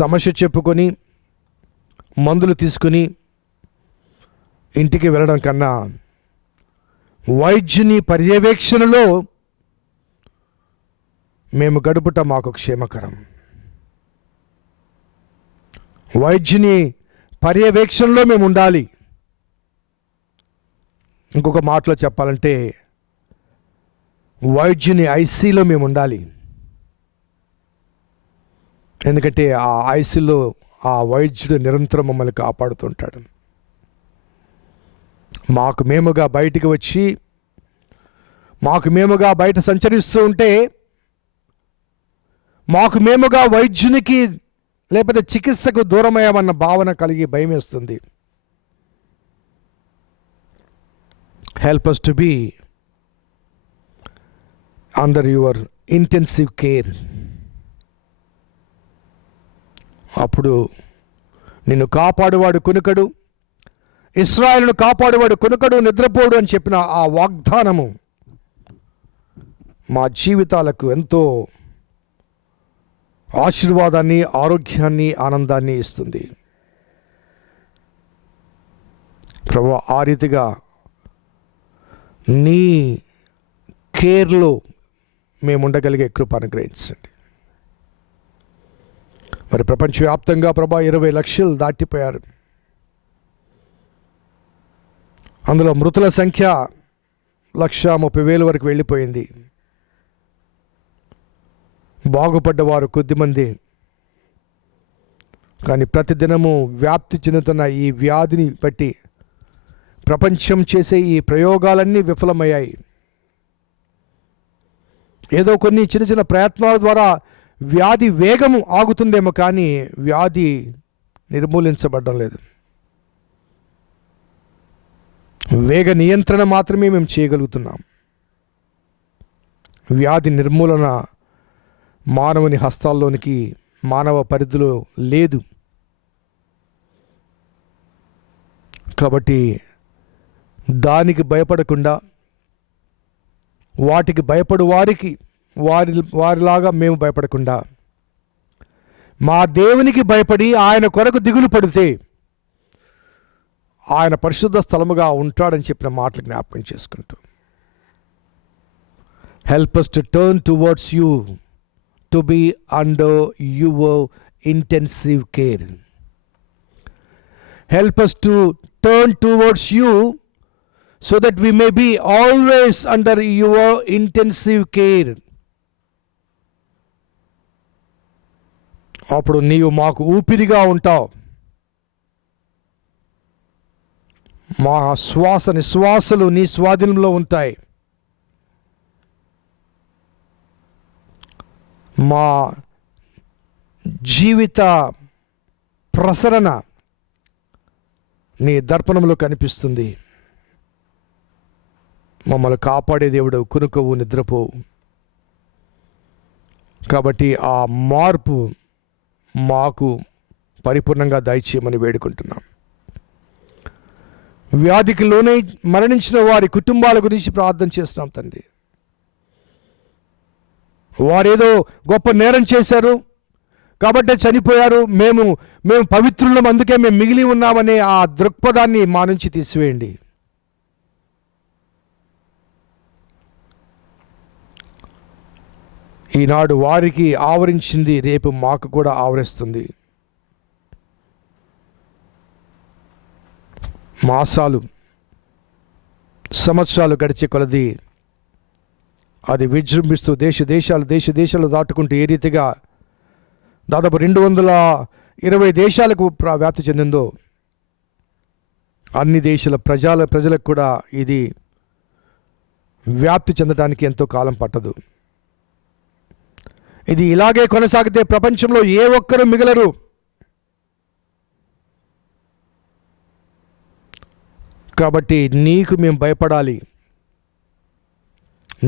సమస్య చెప్పుకొని మందులు తీసుకుని ఇంటికి వెళ్ళడం కన్నా, వైద్యుని పర్యవేక్షణలో మేము గడుపుట మాకు క్షేమకరం. వైద్యుని పర్యవేక్షణలో మేము ఉండాలి. ఇంకొక మాటలో చెప్పాలంటే, వైద్యుని ఐసీలో మేము ఉండాలి. ఎందుకంటే ఆ ఐసీలో ఆ వైద్యుడు నిరంతరం మమ్మల్ని కాపాడుతుంటాడు. మాకు మేముగా బయటికి వచ్చి, మాకు మేముగా బయట సంచరిస్తూ ఉంటే, మాకు మేముగా వైద్యునికి లేకపోతే చికిత్సకు దూరమయ్యామన్న భావన కలిగి భయం వేస్తుంది. Help us to be under your intensive care. అప్పుడు నిన్ను కాపాడువాడు కునుకడు, ఇశ్రాయేలును కాపాడువాడు కునుకడు, నిద్రపోడు అని చెప్పిన ఆ వాగ్దానము మా జీవితాలకు ఎంతో ఆశీర్వాదాన్ని, ఆరోగ్యాన్ని, ఆనందాన్ని ఇస్తుంది. ప్రభువా, ఆ రీతిగా నీ కేర్లో మేము ఉండగలిగే కృప అనుగ్రహించండి. మరి ప్రపంచవ్యాప్తంగా ప్రభా 20 లక్షలు దాటిపోయారు. అందులో మృతుల సంఖ్య 130,000 వరకు వెళ్ళిపోయింది. బాగుపడ్డవారు కొద్దిమంది. కానీ ప్రతిదినము వ్యాప్తి చెందుతున్న ఈ వ్యాధిని బట్టి ప్రపంచం చేసే ఈ ప్రయోగాలన్నీ విఫలమయ్యాయి. ఏదో కొన్ని చిన్న చిన్న ప్రయత్నాల ద్వారా వ్యాధి వేగము ఆగుతుందేమో, కానీ వ్యాధి నిర్మూలించబడడం లేదు. వేగ నియంత్రణ మాత్రమే మేము చేయగలుగుతున్నాం. వ్యాధి నిర్మూలన మానవుని హస్తాల్లోనికి, మానవ పరిధిలో లేదు. కాబట్టి దానికి భయపడకుండా వాటికి భయపడు వారిలాగా మేము భయపడకుండా మా దేవునికి భయపడి ఆయన కొరకు దిగులు పడితే ఆయన పరిశుద్ధ స్థలముగా ఉంటాడని చెప్పిన మాటలు జ్ఞాపకం చేసుకుంటూ, help us to turn towards you, to be under your intensive care. Help us to turn towards you so that we may be always under your intensive care. అప్పుడు నీవు మాకు ఊపిరిగా ఉంటావు. మా శ్వాస నిశ్వాసలు నీ స్వాధీనంలో ఉంటాయి. మా జీవిత ప్రసరణ నీ దర్పణంలో కనిపిస్తుంది. మమ్మల్ని కాపాడే దేవుడు, కునుకోవు, నిద్రపోవు. కాబట్టి ఆ మార్పు మాకు పరిపూర్ణంగా దయచేయమని వేడుకుంటున్నాం. వ్యాధికి లోనై మరణించిన వారి కుటుంబాల గురించి ప్రార్థన చేస్తున్నాం తండ్రి. వారేదో గొప్ప నేరం చేశారు కాబట్టే చనిపోయారు, మేము పవిత్రులం, అందుకే మేము మిగిలి ఉన్నామనే ఆ దృక్పథాన్ని మా నుంచి తీసివేయండి. ఈనాడు వారికి ఆవరించింది రేపు మాకు కూడా ఆవరిస్తుంది. మాసాలు, సంవత్సరాలు గడిచే కొలది అది విజృంభిస్తూ దేశ దేశాలు దాటుకుంటూ ఏ రీతిగా దాదాపు 220 దేశాలకు వ్యాప్తి చెందిందో, అన్ని దేశాల ప్రజలకు కూడా ఇది వ్యాప్తి చెందడానికి ఎంతో కాలం పట్టదు. ఇది ఇలాగే కొనసాగితే ప్రపంచంలో ఏ ఒక్కరూ మిగలరు. కాబట్టి నీకు మేము భయపడాలి,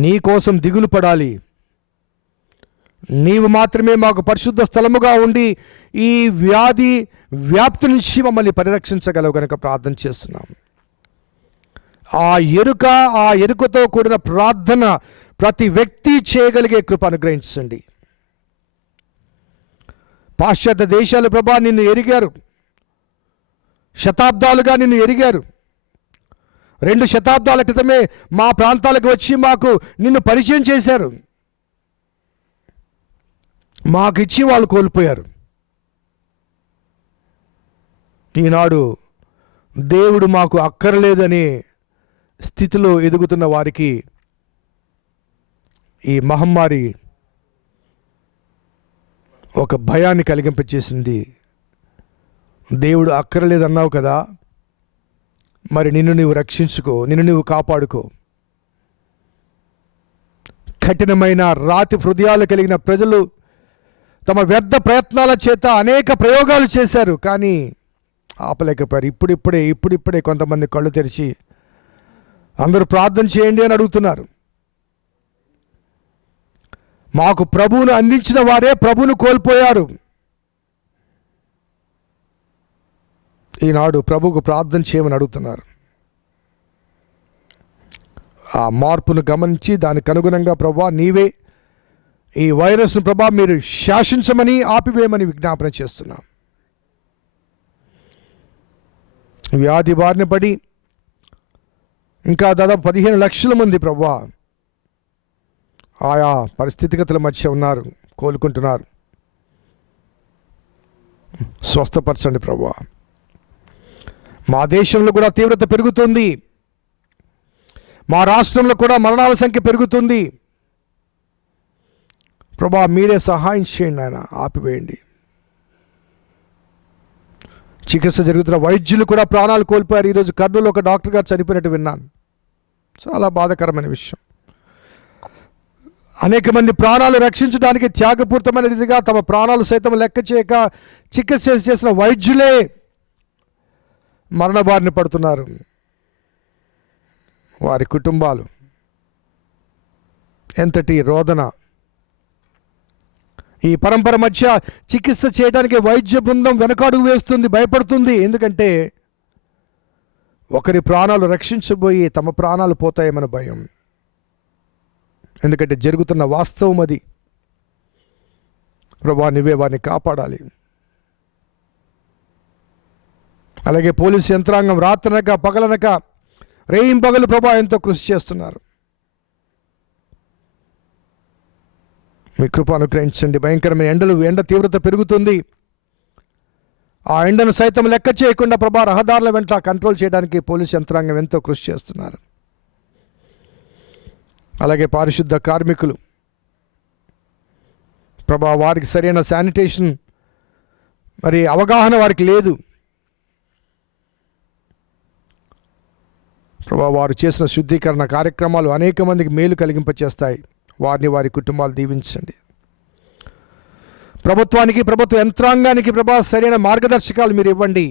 నీ కోసం దిగులు పడాలి. నీవు మాత్రమే మాకు పరిశుద్ధ స్థలముగా ఉండి ఈ వ్యాధి వ్యాప్తి నుంచి మమ్మల్ని పరిరక్షించగలవు కనుక ప్రార్థన చేస్తున్నాం. ఆ ఎరుకతో కూడిన ప్రార్థన ప్రతి వ్యక్తి చేయగలిగే కృప అనుగ్రహించండి. పాశ్చాత్య దేశాలు ప్రభా నిన్ను ఎరిగారు, శతాబ్దాలుగా నిన్ను ఎరిగారు. 2 శతాబ్దాల క్రితమే మా ప్రాంతాలకు వచ్చి మాకు నిన్ను పరిచయం చేశారు. మాకు ఇచ్చి వాళ్ళు కోల్పోయారు. ఈనాడు దేవుడు మాకు అక్కర్లేదనే స్థితిలో ఎదుగుతున్న వారికి ఈ మహమ్మారి ఒక భయాన్ని కలిగింపచేసింది. దేవుడు అక్కర్లేదన్నావు కదా, మరి నిన్ను నీవు రక్షించుకో, నిన్ను నీవు కాపాడుకో. కఠినమైన రాతి హృదయాలు కలిగిన ప్రజలు తమ వ్యర్థ ప్రయత్నాల చేత అనేక ప్రయోగాలు చేశారు, కానీ ఆపలేకపోయారు. ఇప్పుడిప్పుడే కొంతమంది కళ్ళు తెరిచి అందరూ ప్రార్థన చేయండి అని అడుగుతున్నారు. మాకు ప్రభువును అందించిన వారే ప్రభువును కోల్పోయారు. ఈనాడు ప్రభువుకు ప్రార్థన చేయమని అడుగుతున్నారు. ఆ మార్పును గమనించి దానికి అనుగుణంగా ప్రభా నీవే ఈ వైరస్ను ప్రభా మీరు శాసించమని, ఆపివేయమని విజ్ఞాపన చేస్తున్నాం. వ్యాధి బారిన పడి ఇంకా దాదాపు 15 లక్షల మంది ప్రభా ఆయా పరిస్థితిగతుల మధ్య ఉన్నారు, కోలుకుంటున్నారు. స్వస్థపరచండి ప్రభా. మా దేశంలో కూడా తీవ్రత పెరుగుతుంది, మా రాష్ట్రంలో కూడా మరణాల సంఖ్య పెరుగుతుంది. ప్రభా మీరే సహాయం చేయండి ఆయన, ఆపివేయండి. చికిత్స జరుగుతున్న వైద్యులు కూడా ప్రాణాలు కోల్పోయారు. ఈరోజు కర్నూలు ఒక డాక్టర్ గారు చనిపోయినట్టు విన్నాను. చాలా బాధాకరమైన విషయం. అనేక మంది ప్రాణాలు రక్షించడానికి త్యాగపూరితమైన రీతిగా తమ ప్రాణాలు సైతం లెక్క చేయక చికిత్స చేసిన వైద్యులే మరణ బారిన పడుతున్నారు. వారి కుటుంబాలు ఎంతటి రోదన. ఈ పరంపర మధ్య చికిత్స చేయడానికి వైద్య బృందం వెనకాడుగు వేస్తుంది, భయపడుతుంది. ఎందుకంటే ఒకరి ప్రాణాలు రక్షించబోయి తమ ప్రాణాలు పోతాయేమన్న భయం. ఎందుకంటే జరుగుతున్న వాస్తవం అది. ప్రభా నువ్వే వారిని కాపాడాలి. అలాగే పోలీసు యంత్రాంగం రాత్రనక పగలనక రేయింపగలు ప్రభా ఎంతో కృషి చేస్తున్నారు. మీ కృప అనుగ్రహించండి. భయంకరమైన ఎండ తీవ్రత పెరుగుతుంది. ఆ ఎండను సైతం లెక్క చేయకుండా ప్రభా రహదారుల వెంట కంట్రోల్ చేయడానికి పోలీసు యంత్రాంగం ఎంతో కృషి చేస్తున్నారు. అలాగే పారిశుద్ధ కార్మికులు ప్రభా వారికి సరైన శానిటేషన్ మరి అవగాహన వారికి లేదు. ప్రభా వారు చేసిన శుద్ధీకరణ కార్యక్రమాలు అనేక మందికి మేలు కలిగింపచేస్తాయి. వారిని వారి కుటుంబాలు దీవించండి. ప్రభుత్వానికి ప్రభుత్వ యంత్రాంగానికి ప్రభా సరైన మార్గదర్శకాలు మీరు ఇవ్వండి.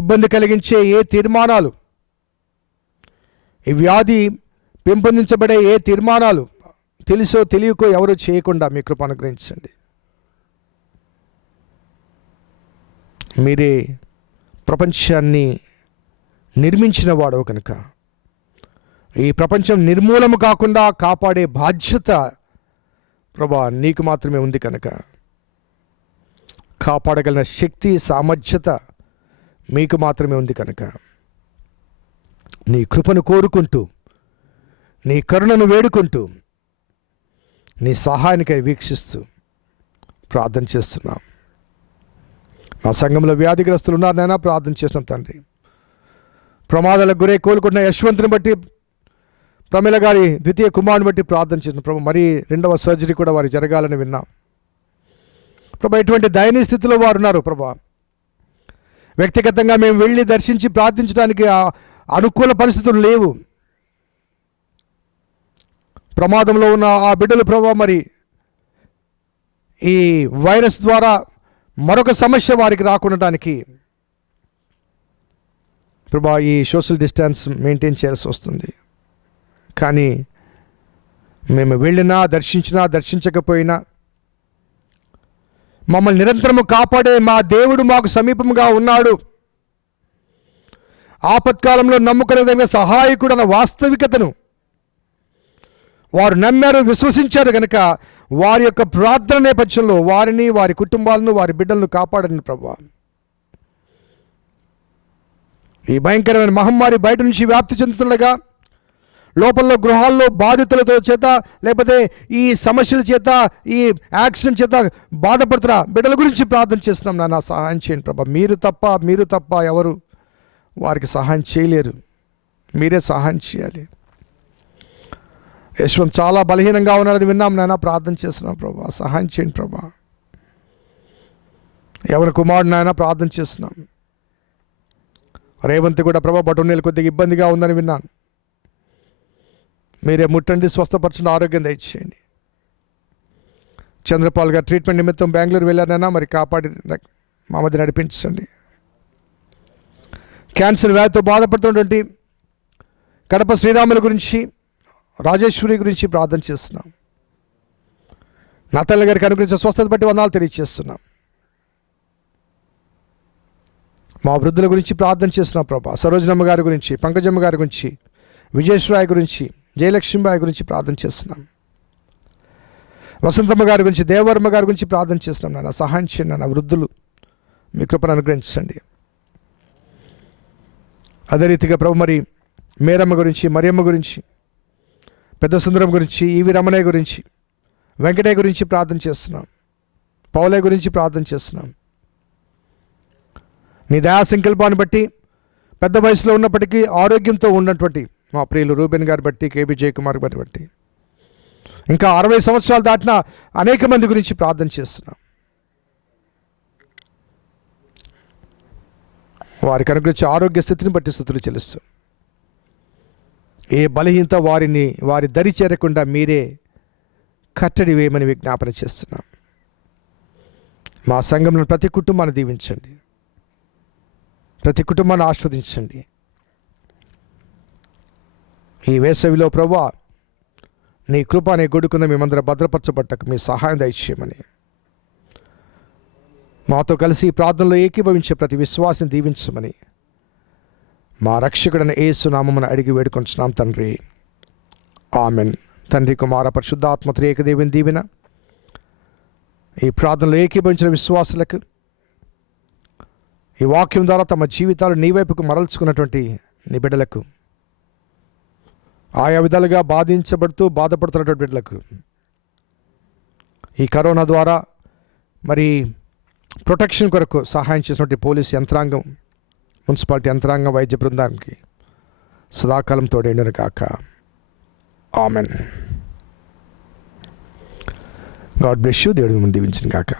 ఇబ్బంది కలిగించే ఏ తీర్మానాలు, ఈ వ్యాధి పెంపొందించబడే ఏ తీర్మానాలు తెలుసో తెలియకో ఎవరు చేయకుండా మీ కృప అనుగ్రహించండి. మీరే ప్రపంచాన్ని నిర్మించిన వాడవు కనుక ఈ ప్రపంచం నిర్మూలము కాకుండా కాపాడే బాధ్యత ప్రభా నీకు మాత్రమే ఉంది కనుక కాపాడగలిగిన శక్తి సామర్థ్యత మీకు మాత్రమే ఉంది కనుక నీ కృపను కోరుకుంటూ, నీ కరుణను వేడుకుంటూ, నీ సహాయానికై వీక్షిస్తూ ప్రార్థన చేస్తున్నాం. మా సంఘంలో వ్యాధిగ్రస్తులు ఉన్నారు నాయనా, ప్రార్థన చేస్తున్నాం తండ్రి. ప్రమాదాలకు గురై కోలుకుంటున్న యశ్వంతుని బట్టి, ప్రమిళ గారి ద్వితీయ కుమారుని బట్టి ప్రార్థన చేస్తున్నాం ప్రభు. మరి 2వ సర్జరీ కూడా వారికి జరగాలని విన్నాం ప్రభా. ఎటువంటి దయనీయ స్థితిలో వారు ఉన్నారు ప్రభా. వ్యక్తిగతంగా మేము వెళ్ళి దర్శించి ప్రార్థించడానికి అనుకూల పరిస్థితులు లేవు. ప్రమాదంలో ఉన్న ఆ బిడ్డలు ప్రభా, మరి ఈ వైరస్ ద్వారా మరొక సమస్య వారికి రాకుండటానికి ప్రభా ఈ సోషల్ డిస్టెన్స్ మెయింటైన్ చేయాల్సి వస్తుంది. కానీ మేము వెళ్ళినా దర్శించినా దర్శించకపోయినా మమ్మల్ని నిరంతరము కాపాడే మా దేవుడు మాకు సమీపంగా ఉన్నాడు. ఆపత్కాలంలో నమ్ముకునే సహాయకుడు అన్న వాస్తవికతను వారు నమ్మారు, విశ్వసించారు కనుక వారి యొక్క ప్రార్థన నేపథ్యంలో వారిని, వారి కుటుంబాలను, వారి బిడ్డలను కాపాడండి ప్రభువా. ఈ భయంకరమైన మహమ్మారి బయట నుంచి వ్యాప్తి చెందుతుండగా లోపల గృహాల్లో బాధితులతో చేత లేకపోతే ఈ సమస్యల చేత ఈ యాక్సిడెంట్ చేత బాధపడుతున్న బిడ్డల గురించి ప్రార్థన చేస్తున్నాం నాన్న, సహాయం చేయండి ప్రభా. మీరు తప్ప ఎవరు వారికి సహాయం చేయలేరు, మీరే సహాయం చేయాలి. యశ్వంత్ చాలా బలహీనంగా ఉన్నాడని విన్నాం నాన్న, ప్రార్థన చేస్తున్నాం ప్రభా, సహాయం చేయండి ప్రభా. ఎవరి కుమారుడు నాయన ప్రార్థన చేస్తున్నాం. రేవంత్ కూడా ప్రభా బటోనీలు కొద్దిగా ఇబ్బందిగా ఉందని విన్నాను, మీరే ముట్టండి, స్వస్థపరచండి, ఆరోగ్యం దయచేయండి. చంద్రపాల్ గారు ట్రీట్మెంట్ నిమిత్తం బెంగళూరు వెళ్ళారైనా మరి కాపాడి మా మధ్య నడిపించండి. క్యాన్సర్ వ్యాధితో బాధపడుతున్నటువంటి కడప శ్రీరాముల గురించి, రాజేశ్వరి గురించి ప్రార్థన చేస్తున్నాం. నా తల్లి గారికి అనుగ్రహించిన స్వస్థత బట్టి వందనాలు తెలియజేస్తున్నాం. మా వృద్ధుల గురించి ప్రార్థన చేస్తున్నాం ప్రభా. సరోజనమ్మ గారి గురించి, పంకజమ్మ గారి గురించి, విజయేశ్వరాయ్ గురించి, జయలక్ష్మీబాయి గురించి ప్రార్థన చేస్తున్నాం. వసంతమ్మ గారి గురించి, దేవవర్మ గారి గురించి ప్రార్థన చేస్తున్నాం. నాన్న సహాయం చేయండి, నా వృద్ధులు మీ కృపను అనుగ్రహించండి. అదే రీతిగా ప్రభు మరి మేరమ్మ గురించి, మరియమ్మ గురించి, పెద్ద సుందరం గురించి, ఈవి రమణయ్య గురించి, వెంకటయ్య గురించి ప్రార్థన చేస్తున్నాం. పౌలయ్య గురించి ప్రార్థన చేస్తున్నాం. నీ దయా సంకల్పాన్ని బట్టి పెద్ద వయసులో ఉన్నప్పటికీ ఆరోగ్యంతో ఉన్నటువంటి మా ప్రియులు రూబెన్ గారి బట్టి, కేబీ జయకుమార్ గారి బట్టి ఇంకా 60 సంవత్సరాలు దాటిన అనేక మంది గురించి ప్రార్థన చేస్తున్నాం. వారికి అనుగ్రహించే ఆరోగ్య స్థితిని బట్టి స్థుతులు చెల్లిస్తూ, ఏ బలహీనత వారి దరి చేరకుండా మీరే కట్టడి వేయమని విజ్ఞాపన చేస్తున్నాం. మా సంఘంలో ప్రతి కుటుంబాన్ని దీవించండి, ప్రతి కుటుంబాన్ని ఆస్వాదించండి. ఈ వేసవిలో ప్రభువా, నీ కృప నీ గొడుకున్న మేమందరం భద్రపరచబట్టకు మీ సహాయం దయచేయమని, మాతో కలిసి ఈ ప్రార్థనలో ఏకీభవించే ప్రతి విశ్వాసిని దీవించమని మా రక్షకుడైన యేసు నామమున అడిగి వేడుకొంచున్నాం తండ్రి. ఆమెన్. తండ్రి, కుమార, పరిశుద్ధాత్మ త్రియేక దేవుని దీవెన ఈ ప్రార్థనలో ఏకీభవించిన విశ్వాసులకు, ఈ వాక్యం ద్వారా తమ జీవితాలు నీ వైపుకు మరల్చుకున్నటువంటి నీ బిడ్డలకు, ఆయా విధాలుగా బాధపడుతున్నటువంటి బిడ్డలకు, ఈ కరోనా ద్వారా మరి ప్రొటెక్షన్ కొరకు సహాయం చేసినటువంటి పోలీసు యంత్రాంగం, మున్సిపాలిటీ యంత్రాంగం, వైద్య బృందానికి సదాకాలం తోడేండును కాక. ఆమెన్. God bless you. దేవుడి మిమ్మల్ని దీవించును కాక.